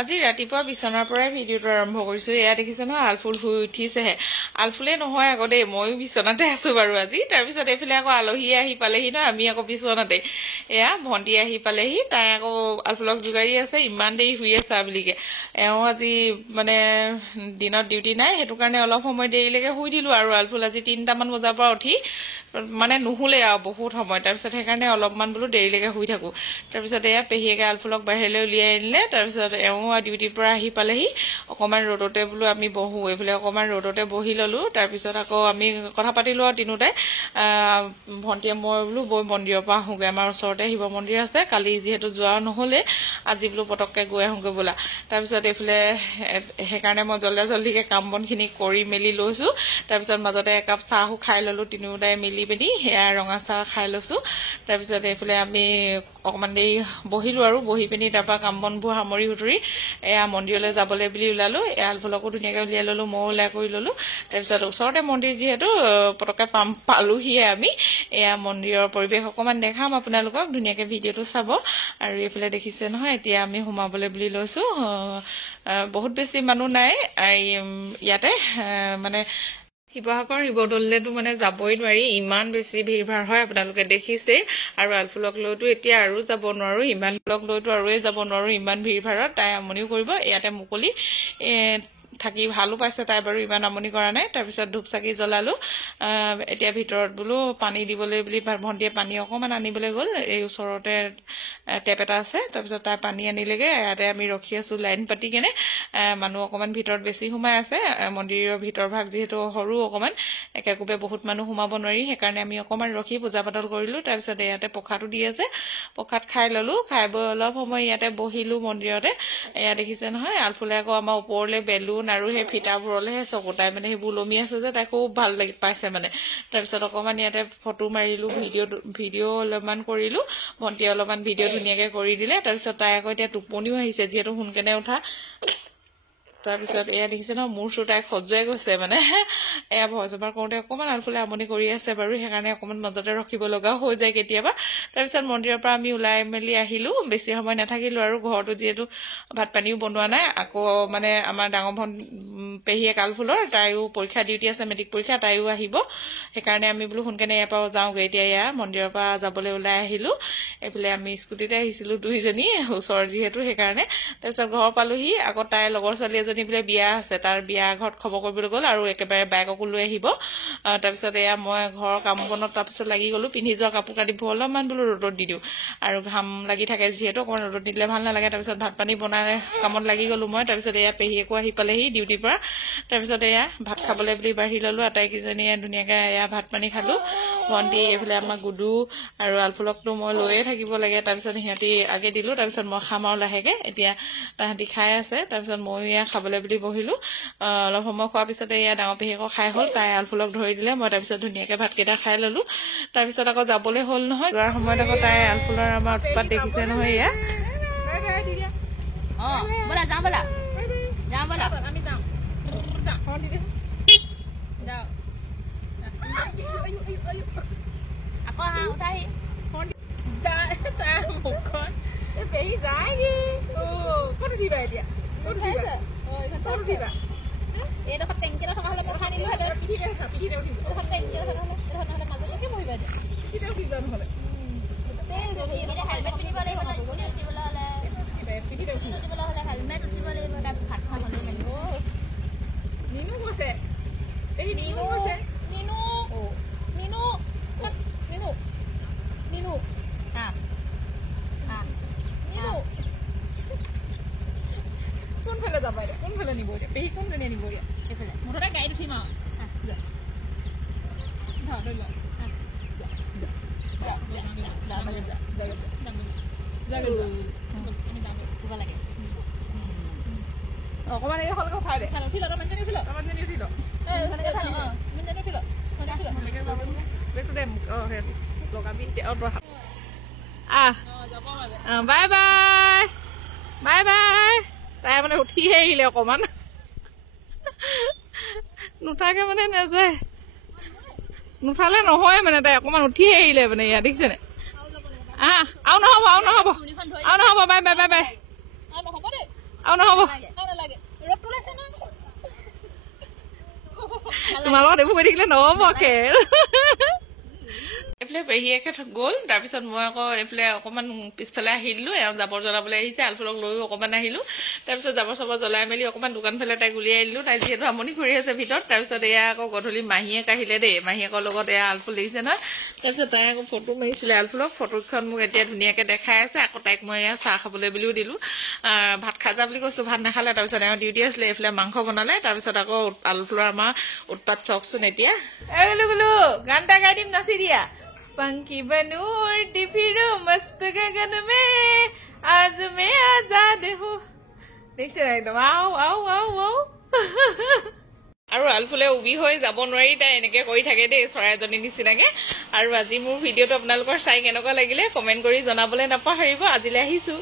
আজি ৰাতিপুৱা বিছনাৰ পৰাই ভিডিঅ'টো আৰম্ভ কৰিছো। এয়া দেখিছে নহয়, আলফুল শুই উঠিছেহে। আলফুলে নহয় আকৌ দেই, ময়ো বিছনাতে আছো বাৰু আজি। তাৰপিছত এইফালে আকৌ আলহী আহি পালেহি ন, আমি আকৌ বিছনাতে। এয়া ভণ্টি আহি পালেহি, তাই আকৌ আলফুলক যোগাৰি আছে, ইমান দেৰি শুই আছে বুলিকে। এওঁ আজি মানে দিনত ডিউটি নাই, সেইটো কাৰণে অলপ সময় দেৰিলৈকে শুই দিলো। আৰু আলফুল আজি 3টামান বজাৰ পৰা উঠি মানে নুশুলে আৰু বহুত সময়। তাৰপিছত সেইকাৰণে অলপমান বোলো দেৰিলৈকে শুই থাকো। তাৰপিছত এয়া পেহীয়েকে আলফুলক বাহিৰলৈ উলিয়াই আনিলে। তাৰপিছত এওঁ ডিউটিৰ পৰা আহি পালেহি, অকণমান ৰ'দতে বোলো আমি বহো। এইফালে অকণমান ৰ'দতে বহি ললো। তাৰপিছত আকৌ আমি কথা পাতিলো আৰু তিনোটাই। ভণ্টিয়ে মই বোলো বৈ মন্দিৰৰ পৰা আহোগৈ, আমাৰ ওচৰতে শিৱ মন্দিৰ আছে। কালি যিহেতু যোৱা নহ'লে, আজি বোলো পটককৈ গৈ আহোগৈ ব'লা। তাৰপিছত এইফালে সেইকাৰণে মই জল্দিকে কাম বনখিনি কৰি মেলি লৈছো। তাৰপিছত মাজতে একাপ চাহো খাই ললো, তিনিওটাই মিলি পিনি সেয়া ৰঙা চাহ খাই লৈছো। তাৰপিছত এইফালে আমি অকণমান দেৰি বহিলো আৰু বহি পিনি তাৰপৰা কাম বনবোৰ সামৰি সুতৰি এয়া মন্দিৰলৈ যাবলৈ বুলি ওলালো। এয়া আলফুলকো ধুনীয়াকৈ উলিয়াই ললো, ময়ো ওলাই কৰি ললো। তাৰপিছত ওচৰতে মন্দিৰ যিহেতু পটককৈ পালোহিয়ে আমি। এয়া মন্দিৰৰ পৰিৱেশ অকণমান দেখাম আপোনালোকক, ধুনীয়াকৈ ভিডিঅ'টো চাব। আৰু এইফালে দেখিছে নহয়, এতিয়া আমি সোমাবলৈ বুলি লৈছো। বহুত বেছি মানুহ নাই ইয়াতে, মানে শিৱসাগৰ শিৱদৌললেতো মানে যাবই নোৱাৰি, ইমান বেছি ভিৰ ভাৰ হয়, আপোনালোকে দেখিছে। আৰু আলফুলক লৈতো এতিয়া আৰু যাব নোৱাৰো, ইমান লগ লৈতো আৰুৱে যাব নোৱাৰো, ইমান ভিৰ ভাৰত। তাই আমনিও কৰিব, ইয়াতে মুকলি থাকি ভালো পাইছে তাই বাৰু, ইমান আমনি কৰা নাই। তাৰপিছত ধূপ চাকি জ্বলালো। এতিয়া ভিতৰত বোলো পানী দিবলৈ বুলি ভণ্টিয়ে পানী অকণমান আনিবলৈ গ'ল। এই ওচৰতে টেপ এটা আছে, তাৰপিছত তাই পানী আনিলেগে। ইয়াতে আমি ৰখি আছো লাইন পাতি কেনে। মানুহ অকণমান ভিতৰত বেছি সোমাই আছে, মন্দিৰৰ ভিতৰ ভাগ যিহেতু সৰু অকণমান, একেকোবে বহুত মানুহ সোমাব নোৱাৰি। সেইকাৰণে আমি অকণমান ৰখি পূজা পাতল কৰিলো। তাৰপিছত ইয়াতে প্ৰসাদো দি আছে, প্ৰসাদ খাই ললো। খাই বৈ অলপ সময় ইয়াতে বহিলো মন্দিৰতে। এয়া দেখিছে নহয়, আলফুলে আকৌ আমাৰ ওপৰলৈ বেলুন আৰু সেই ফিটাবোৰলৈহে চকু, তাই মানে সেইবোৰ ওলমি আছে যে, তাই খুব ভাল লাগি পাইছে মানে। তাৰপিছত অকণমান ইয়াতে ফটো মাৰিলো, ভিডিঅ' অলপমান কৰিলো। ভণ্টিয়ে অলপমান ভিডিঅ' ধুনীয়াকৈ কৰি দিলে। তাৰপিছত তাই আকৌ এতিয়া টোপনিও আহিছে, যিহেতু সোনকালে উঠা। তাৰপিছত এয়া দেখিছে ন, মোৰ চোৰ তাই খজুৱাই গৈছে মানে। এয়া ভয় জমাৰ কৰোঁতে অকণমান আলফুলে আমনি কৰি আছে বাৰু, সেইকাৰণে অকণমান মাজতে ৰখিব লগাও হৈ যায় কেতিয়াবা। তাৰপিছত মন্দিৰৰ পৰা আমি ওলাই মেলি আহিলো, বেছি সময় নাথাকিলো আৰু। ঘৰতো যিহেতু ভাত পানীও বনোৱা নাই, আকৌ মানে আমাৰ ডাঙৰ পেহীয়েক আলফুলৰ, তাইও পৰীক্ষা ডিউটি আছে, মেট্ৰিক পৰীক্ষা, তাইও আহিব। সেইকাৰণে আমি বোলো সোনকালে ইয়াৰ পৰা যাওঁগৈ। এতিয়া এয়া মন্দিৰৰ পৰা যাবলৈ ওলাই আহিলো। এইফালে আমি স্কুটিতে আহিছিলো দুইজনী, ওচৰ যিহেতু সেইকাৰণে। তাৰপিছত ঘৰ পালোহি। আকৌ তাইৰ লগৰ ছোৱালী এজনী বোলে বিয়া আছে, তাৰ বিয়া ঘৰত খবৰ কৰিবলৈ গ'ল, আৰু একেবাৰে বাইককো লৈ আহিব। তাৰপিছত এয়া মই ঘৰৰ কাম বনত তাৰপিছত লাগি গলো। পিন্ধি যোৱা কাপোৰ কানিবোৰ অলপমান বোলো ৰ'দত দি দিওঁ, আৰু ঘাম লাগি থাকে যিহেতু, অকণমান ৰ'দত দিলে ভাল নালাগে। তাৰপিছত ভাত পানী বনাই কামত লাগি গলো মই। তাৰপিছত এয়া পেহীয়েকো আহি পালেহি ডিউটিৰ পৰা। তাৰপিছত এয়া ভাত খাবলৈ বুলি বাঢ়ি ললো। আটাইকেইজনীয়ে ধুনীয়াকৈ এয়া ভাত পানী খালো। ভণ্টি এইফালে আমাৰ গুডু আৰু আলফুলকটো মই লৈয়ে থাকিব লাগে। তাৰপিছত সিহঁতি আগে দিলো, তাৰপিছত মই খাম আৰু লাহেকে। এতিয়া তাহাঁতি খাই আছে। তাৰপিছত ময়ো এয়া খাবলৈ বুলি বহিলো। অলপ সময় খোৱাৰ পিছতে এয়া ডাঙৰ পেহীয়েকো খাই হ'ল, তাই আলফুলক ধৰি দিলে। মই তাৰপিছত ধুনীয়াকৈ ভাতকেইটা খাই ললো। তাৰপিছত আকৌ যাবলৈ হ'ল নহয়, যোৱাৰ সময়ত আকৌ তাই আলফুলৰ আমাৰ উৎপাত দেখিছে নহয়। এয়া এইডোখৰ টেংকি থকা হ'লে পঠাই দিলো হেঁতেন। হেলমেট পিন্ধিব লাগিব, স্কুটি উঠিবলৈ হ'লে হেলমেট উঠিব লাগিব। তাত ভাত খোৱা হ'লেও লাগিব। নিনু গৈছে, নিনু কোনফালে যাবা এতিয়া, কোনফালে নিব এতিয়া, পেহী কোনজনীয়ে নিব এতিয়া? সেইফালে মুঠতে গাড়ীত উঠিম আৰু। অকণমান এইফালকে উঠাই দে, উঠি ল, মানুহজনী উঠি ল, উঠি ল, লগাবি বাই বাই বাই বাই। তাই মানে উঠিহে আহিলে, অকণমান নুঠাকে মানে নাযায়, নুঠালে নহয় মানে, তাই অকণমান উঠিহে আহিলে মানে। ইয়াত দেখিছেনে? আৰু নহ'ব বাই বাই বাই বাই। আৰু নহ'ব তোমাৰ লগত এইবোৰ কৰি থাকিলে নহ'ব খেৰ এইফালে পেহীয়েকে গ'ল তাৰপিছত মই আকৌ এইফালে অকণমান পিছফালে আহি দিলোঁ এওঁ জাবৰ জ্বলাবলৈ আহিছে আলফুলক লৈও অকণমান আহিলোঁ তাৰপিছত জাবৰ চাবৰ জ্বলাই মেলি অকণমান দোকান ফালে তাইক উলিয়াই দিলোঁ তাই যিহেতু আমনি কৰি আছে ভিতৰত তাৰপিছত এয়া আকৌ গধূলি মাহীয়েক আহিলে দেই মাহীয়েকৰ লগত এয়া আলফুল দেখিছে নহয় তাৰপিছত তাই আকৌ ফটো মাৰিছিলে আলফুলক ফটোখন মোক এতিয়া ধুনীয়াকৈ দেখাই আছে আকৌ তাইক মই এয়া চাহ খাবলৈ বুলিও দিলোঁ ভাত খাই যা বুলি কৈছোঁ ভাত নাখালে তাৰপিছত এওঁ ডিউটি আছিলে এইফালে মাংস বনালে তাৰপিছত আকৌ আলফুলৰ আমাৰ উৎপাত চাওকচোন এতিয়া গুলো গান এটা গাই দিম নাচি দিয়া पंखी बनूं उड़ती फिरूं मस्त गगन में आज मैं आजाद हूँ দেখিছে একদম আও আও আও আও আৰু আলফুলে উবি হৈ যাব নোৱাৰি তাই এনেকৈ কৰি থাকে দেই চৰাইজনীৰ নিচিনাকৈ আৰু আজি মোৰ ভিডিঅ'টো আপোনালোকৰ চাই কেনেকুৱা লাগিলে কমেণ্ট কৰি জনাবলৈ নাপাহৰিব আজিলৈ আহিছোঁ